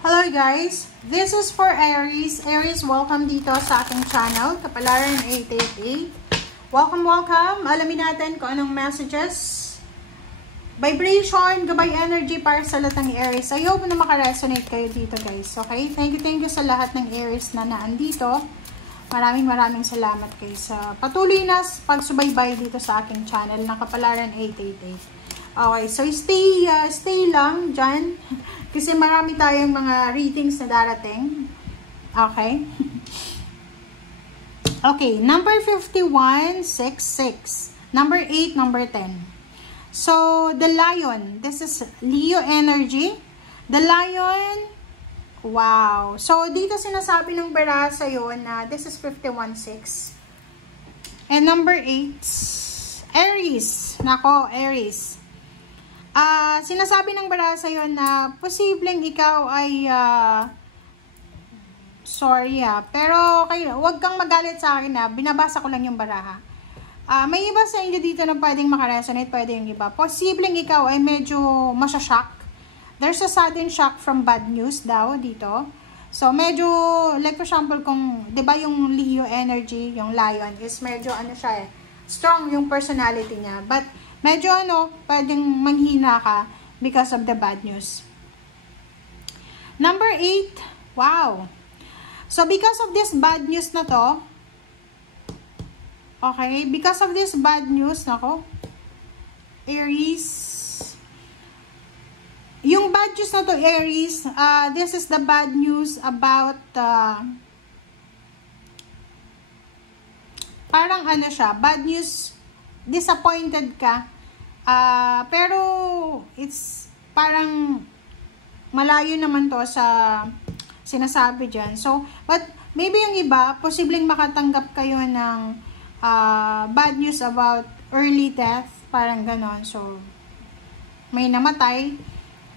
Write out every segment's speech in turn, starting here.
Hello guys, this is for Aries. Aries, welcome dito sa ating channel, Kapalaran 888. Welcome. Alamin natin kung anong messages, vibration, gabay energy para sa lahat ng Aries. I hope na makaresonate kayo dito guys. Okay, thank you sa lahat ng Aries na naandito. Maraming salamat kayo sa patuloy na pagsubaybay dito sa aking channel ng Kapalaran 888. Okay, so stay lang dyan. Kasi marami tayong mga readings na darating. Okay. Okay, number 51, 66. Number 8, number 10. So, the lion. This is Leo energy. The lion. Wow. So, dito sinasabi ng baraha sa'yo na this is 51-6. And number 8, Aries. Nako, Aries. Sinasabi ng baraha sa'yo na posibleng ikaw ay pero wag kang magalit sa akin binabasa ko lang yung baraha. May iba sa inyo dito na pwedeng makaresonate, pwede yung iba. Posibleng ikaw ay medyo masashock. There's a sudden shock from bad news daw dito. So medyo, like for example, kung 'di ba yung Leo energy, yung lion is medyo strong yung personality niya. But medyo pwedeng manghina ka because of the bad news. Number 8, wow. So, because of this bad news na to, okay, because of this bad news, nako, Aries, yung bad news na to, Aries, this is the bad news about, parang bad news, disappointed ka, pero it's parang malayo naman to sa sinasabi dyan. So, but maybe yung iba, posibleng makatanggap kayo ng bad news about early death, parang ganon. So, may namatay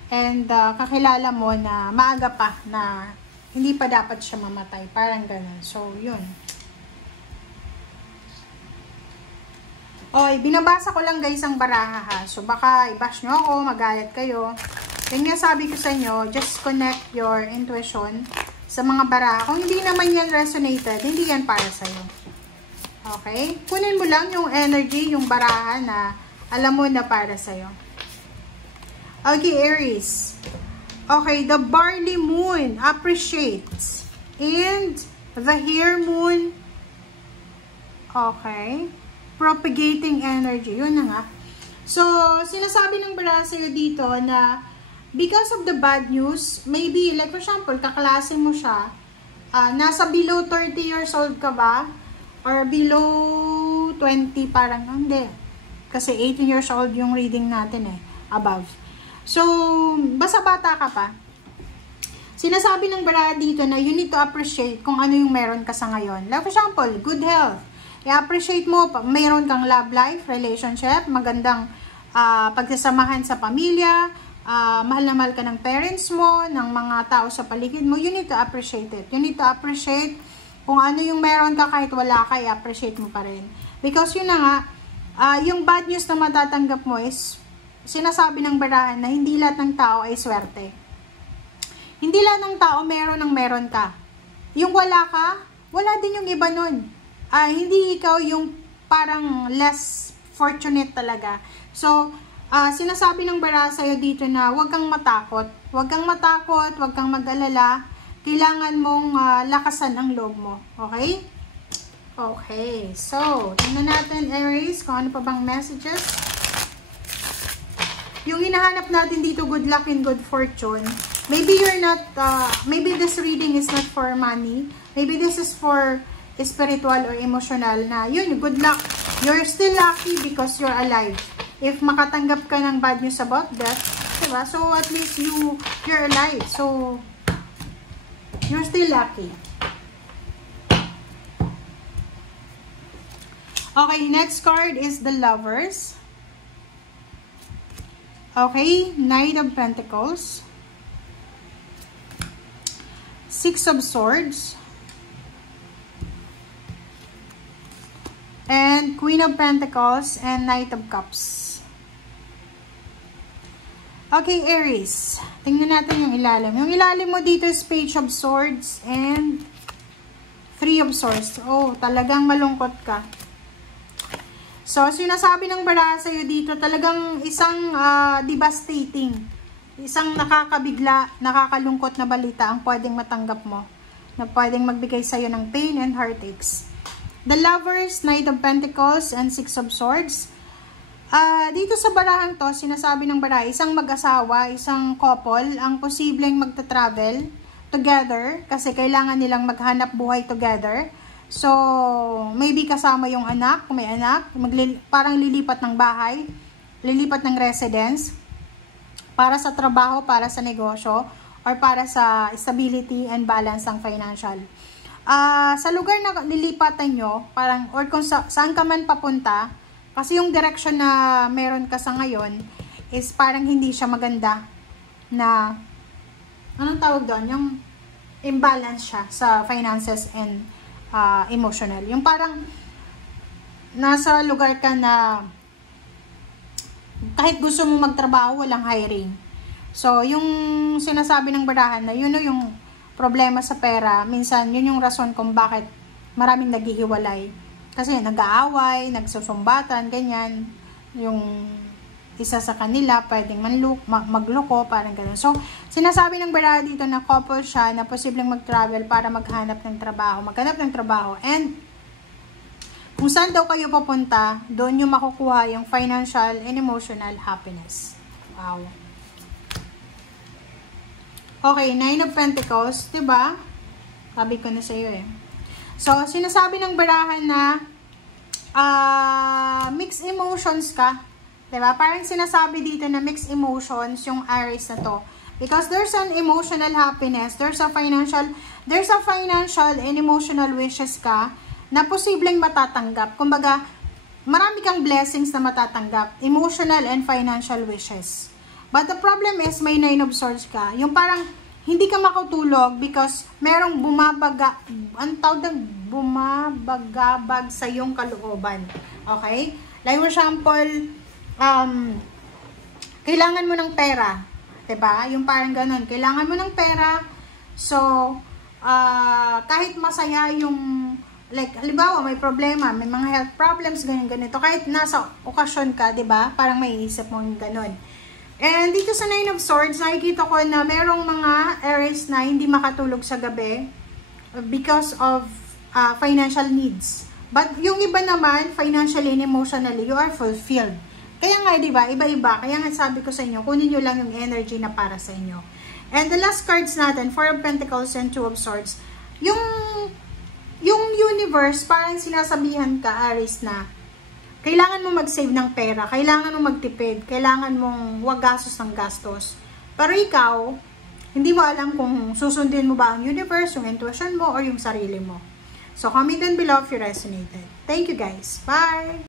and kakilala mo na maaga pa na hindi pa dapat siya mamatay, parang ganon. So, yun. Okay, binabasa ko lang guys ang baraha ha. So, baka i-bash nyo ako, magalit kayo. Yung nga sabi ko sa inyo, just connect your intuition sa mga baraha. Kung hindi naman yan resonated, hindi yan para sa'yo. Okay? Kunin mo lang yung energy, yung baraha na alam mo na para sa'yo. Okay, Aries. Okay, the barley moon appreciates. And the hare moon, okay, propagating energy. Yun na nga. So, sinasabi ng baraha sa'yo dito na because of the bad news, maybe, like for example, kaklase mo siya, nasa below 30 years old ka ba? Or below 20, parang, hindi. Kasi 18 years old yung reading natin above. So, basta bata ka pa. Sinasabi ng baraha dito na you need to appreciate kung ano yung meron ka sa ngayon. Like for example, good health. I-appreciate mo, mayroon kang love life, relationship, magandang pagsasamahan sa pamilya, mahal na mahal ka ng parents mo, ng mga tao sa paligid mo, you need to appreciate it. You need to appreciate kung ano yung meron ka kahit wala ka, i-appreciate mo pa rin. Because yun na nga, yung bad news na matatanggap mo is, sinasabi ng barahan na hindi lahat ng tao ay swerte. Hindi lahat ng tao meron ka. Yung wala ka, wala din yung iba nun. Hindi ikaw yung parang less fortunate talaga. So, sinasabi ng baraha sa'yo dito na huwag kang matakot. Huwag kang matakot, huwag kang mag-alala. Kailangan mong lakasan ang loob mo. Okay? Okay. So, tingnan natin, Aries, kung ano pa bang messages. Yung hinahanap natin dito, good luck and good fortune. Maybe you're not, maybe this reading is not for money. Maybe this is for spiritual or emotional na, yun, good luck. You're still lucky because you're alive. If makatanggap ka ng bad news about death, diba? So, at least you're alive. So, you're still lucky. Okay, next card is the Lovers. Okay, Knight of Pentacles. Six of Swords. And Queen of Pentacles and Knight of Cups. Okay, Aries. Tingnan natin yung ilalim. Yung ilalim mo dito is Page of Swords and Three of Swords. Oh, talagang malungkot ka. So, sinasabi ng baraha sa'yo dito, talagang isang devastating, isang nakakabigla, nakakalungkot na balita ang pwedeng matanggap mo, na pwedeng magbigay sa'yo ng pain and heartaches. The Lovers, Knight of Pentacles, and Six of Swords. Dito sa barahang to, sinasabi ng baraha, isang mag-asawa, isang couple, ang posibleng magta-travel together, kasi kailangan nilang maghanap buhay together. So, maybe kasama yung anak, kung may anak, parang lilipat ng bahay, lilipat ng residence, para sa trabaho, para sa negosyo, or para sa stability and balance ng financial. Sa lugar na lilipatan nyo, parang, or kung saan ka man papunta, kasi yung direction na meron ka sa ngayon, is parang hindi siya maganda, na, anong tawag doon? Yung imbalance siya sa finances and emotional. Yung parang, nasa lugar ka na, kahit gusto mo magtrabaho, walang hiring. So, yung sinasabi ng barahan na yun yung problema sa pera, minsan yun yung rason kung bakit maraming naghihiwalay. Kasi nag-aaway, nagsusumbatan, ganyan. Yung isa sa kanila, pwedeng magloko, parang ganun. So, sinasabi ng baraha dito na couple siya na posibleng mag-travel para maghanap ng trabaho. And, kung saan daw kayo papunta, doon nyo makukuha yung financial and emotional happiness. Wow. Okay, Nine of Pentacles, diba? Sabi ko na sa'yo eh. So, sinasabi ng barahan na mixed emotions ka. Diba? Parang sinasabi dito na mixed emotions yung Aries na to. Because there's an emotional happiness, there's a financial and emotional wishes ka na posibleng matatanggap. Kumbaga, marami kang blessings na matatanggap. Emotional and financial wishes. But the problem is, may Nine of Swords ka. Yung parang, hindi ka makatulog because merong bumabagabag sa iyong kalooban. Okay? Like for example, kailangan mo ng pera. Diba? Yung parang ganun. Kailangan mo ng pera. So, kahit masaya yung, like, halimbawa, may problema, may mga health problems, ganito. Kahit nasa okasyon ka, diba? Parang may isip mo yung ganun. And dito sa Nine of Swords, nakikita ko na merong mga Aries na hindi makatulog sa gabi because of financial needs. But yung iba naman, financially and emotionally, you are fulfilled. Kaya nga, diba, iba-iba. Kaya nga sabi ko sa inyo, kunin nyo lang yung energy na para sa inyo. And the last cards natin, Four of Pentacles and Two of Swords, yung universe, parang sinasabihan ka, Aries, na kailangan mo mag-save ng pera, kailangan mo magtipid, kailangan mong huwag gastos ng gastos. Pero ikaw, hindi mo alam kung susundin mo ba ang universe, yung intuition mo, or yung sarili mo. So, comment down below if you resonated. Thank you guys. Bye!